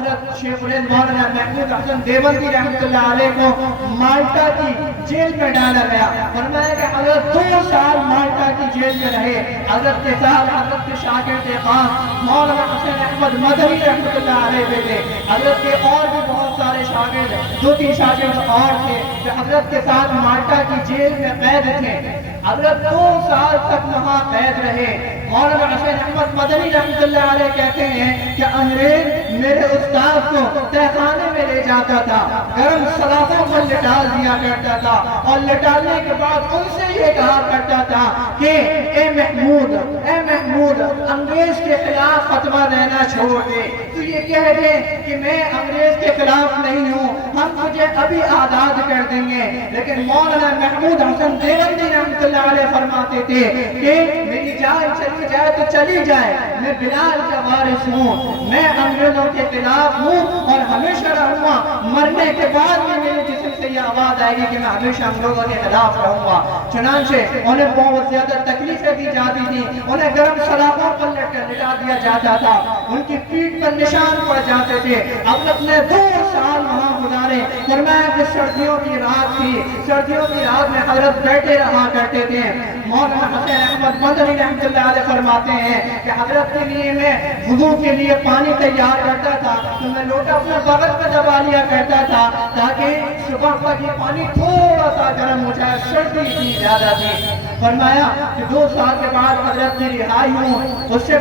حضرت شیخ مولانا محمود حسن دیوبندی رحمۃ اللہ علیہ کو مالٹا کی جیل میں ڈالا گیا. فرمایا کہ حضرت 2 سال مالٹا کی جیل میں رہے. حضرت کے ساتھ حضرت کے شاگرد خاص مولانا حسین احمد مدنی رحمۃ اللہ علیہ بھی تھے. حضرت کے اور بھی بہت سارے شاگرد 2-3 شاگرد اور تھے جو حضرت کے ساتھ مالٹا کی جیل میں قید تھے. حضرت 2 سال تک وہاں قید رہے. مولانا حسین احمد مدنی رحمۃ اللہ علیہ کہتے ہیں کہ انگریز میرے استاد کو تہخانے میں لے جاتا تھا, گرم سلاخوں پر لٹا دیا کرتا تھا اور لٹانے کے بعد ان سے یہ کہا کرتا تھا کہ اے محمود انگریز کے خلاف فتویٰ دینا چھوڑ دے, تو یہ کہہ دے کہ میں انگریز کے خلاف نہیں ہوں, ہم تجھے ابھی آزاد کر دیں گے. لیکن مولانا محمود حسن دیوبندی رحمۃ اللہ علیہ فرماتے تھے کہ میری جان چلی جائے تو چلی جائے, میں بلال کا وارث ہوں, میں انگریزوں کے خلاف ہوں اور ہمیشہ رہوں گا. مرنے کے بعد میں میرے جسم سے یہ آواز آئے گی کہ میں ہمیشہ انگریزوں کے خلاف رہوں گا. چنانچہ انہیں بہت زیادہ تکلیفیں دی جاتی تھی, انہیں گرم سلاخوں پر لٹا دیا جاتا تھا, ان کی پیٹھ پر نشان پڑ جاتے تھے. حضرت نے 2 سال وہاں گزارے. فرمایا کہ سردیوں کی رات تھی, سردیوں کی رات میں حضرت بیٹھے رہا کرتے تھے. مولانا حسین احمد مدنی رحمۃ اللہ علیہ فرماتے ہیں کہ حضرت کے لیے میں وضو کے لیے پانی تیار کرتا تھا تو میں لوٹا اپنے بغل پہ دبا لیا کرتا تھا تاکہ صبح پر یہ پانی تھوڑا سا گرم ہو جائے, سردی اتنی زیادہ تھی. فرمایا کہ 2 سال کے بعد حضرت کی رہائی ہوں. اس سے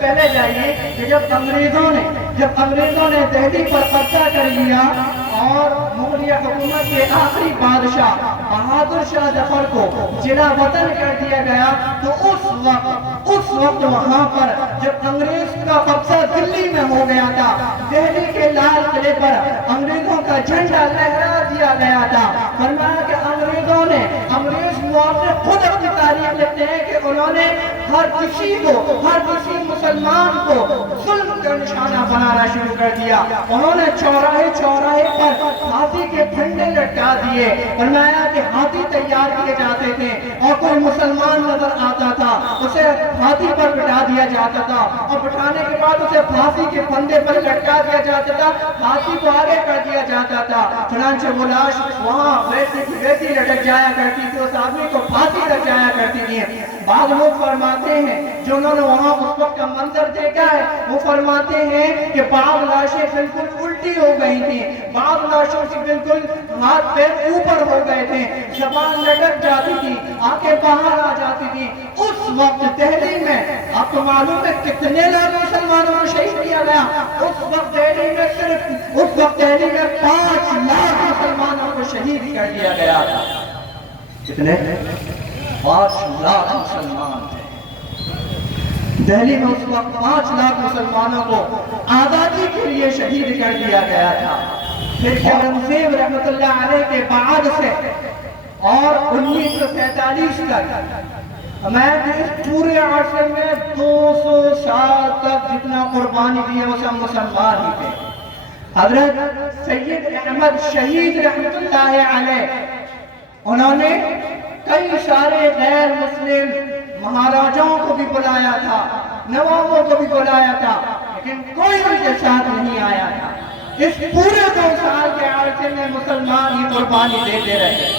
پہلے جائیے کہ جب انگریزوں نے دہلی پر قبضہ کر لیا اور مغلیہ حکومت کے آخری بادشاہ بہادر شاہ ظفر کو جلا وطن کر دیا گیا, تو اس وقت وہاں پر جب انگریز کا قبضہ دلی میں ہو گیا تھا, دہلی کے لال قلعے پر انگریزوں کا جھنڈا لہرا دیا گیا تھا. فرمایا کہ انگریز مورخ خود اپنی تاریخ لکھتے ہیں کہ انہوں نے ہر کسی مسلمان کو ظلم کا نشانہ بنانا شروع کر دیا. انہوں نے چوراہے پر ہاتھی کے پھنڈے لٹکا دیے. فرمایا کہ ہاتھی تیار کیے جاتے تھے اور کوئی مسلمان نظر آتا تھا اسے ہاتھی پر بٹھا دیا جاتا تھا اور بٹھانے کے بعد اسے پھانسی کے پھندے پر لٹکا دیا جاتا تھا, ہاتھی کو آگے کر دیا جاتا تھا. چنانچہ وہ لاش وہاں ویسی لٹک جایا کرتی تھی, اس آدمی کو پھانسی لگ جایا کرتی تھی. بعض لوگ فرماتے ہیں جو انہوں نے وہاں اس وقت کا منظر دیکھا ہے وہ فرماتے ہیں کہ بعض لاشیں بالکل الٹی ہو گئی تھی, بعض لاشوں سے بالکل ہاتھ پیر اوپر ہو گئے تھے, زبان لٹک جاتی تھی, آنکھیں باہر آ جاتی تھی. اس وقت دہلی میں آپ کو معلوم ہے کتنے لاکھ مسلمانوں کو شہید کیا گیا. اس وقت دہلی میں 5 لاکھ مسلمانوں کو شہید کر دیا گیا تھا. کتنے؟ 5 لاکھ مسلمان تھے دہلی میں. اس وقت 5 لاکھ مسلمانوں کو آزادی کے لیے شہید کر دیا گیا تھا. پھر اورنگزیب رحمۃ اللہ علیہ کے بعد سے اور 1947 تک میں اس پورے عرصے میں 200 سال تک جتنا قربانی دی ہے وہ سب مسلمان ہی تھے. حضرت سید احمد شہید رحمۃ اللہ علیہ انہوں نے کئی سارے غیر مسلم مہاراجاؤں کو بھی بلایا تھا, نوابوں کو بھی بلایا تھا, لیکن کوئی ان کے ساتھ نہیں آیا تھا. اس پورے 2 سال کے عرصے میں مسلمان ہی قربانی دیتے رہے.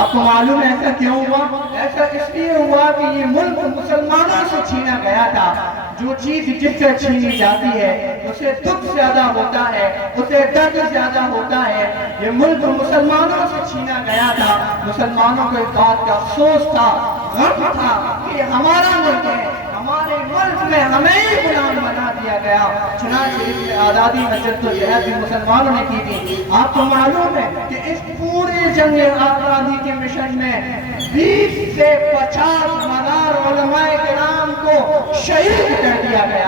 آپ کو معلوم ہے ایسا کیوں ہوا؟ ایسا اس لیے ہوا کہ یہ ملک مسلمانوں سے چھینا گیا تھا. جو چیز جس سے چھینی جاتی ہے اسے دکھ زیادہ ہوتا ہے, اسے درد زیادہ ہوتا ہے. یہ ملک مسلمانوں سے چھینا گیا تھا. مسلمانوں کو اس بات کا افسوس تھا, غم تھا کہ یہ ہمارا ملک ہے, ہمارے ملک میں ہمیں ہی غلام بنا دیا گیا. چنانچہ اس میں آزادی میں جدوجہد بھی مسلمانوں نے کی تھی. آپ کو معلوم ہے کہ اس پورے جنگ آزادی کے مشن میں 20 سے 50 ہزار علماء کرام کو شہید کر دیا گیا.